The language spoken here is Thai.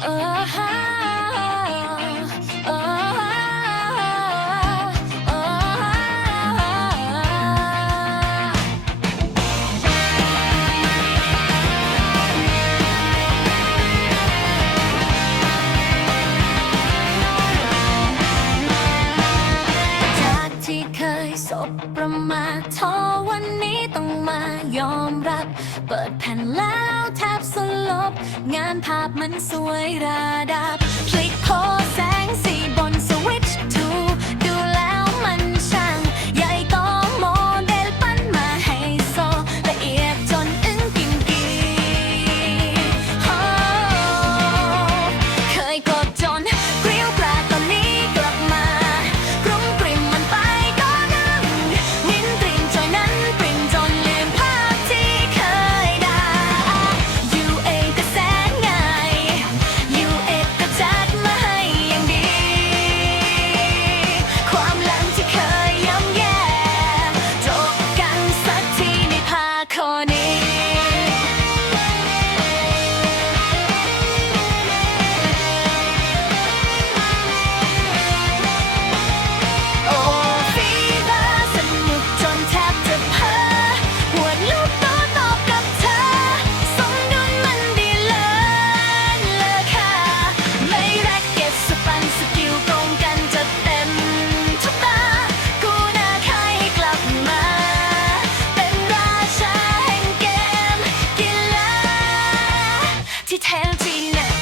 จากที่เคยสบประมาททอวันนี้ต้องมายอมรับ เปิดแผ่นแล้วแทบสลบ งานภาพมันสวยระดับ sit healthy now.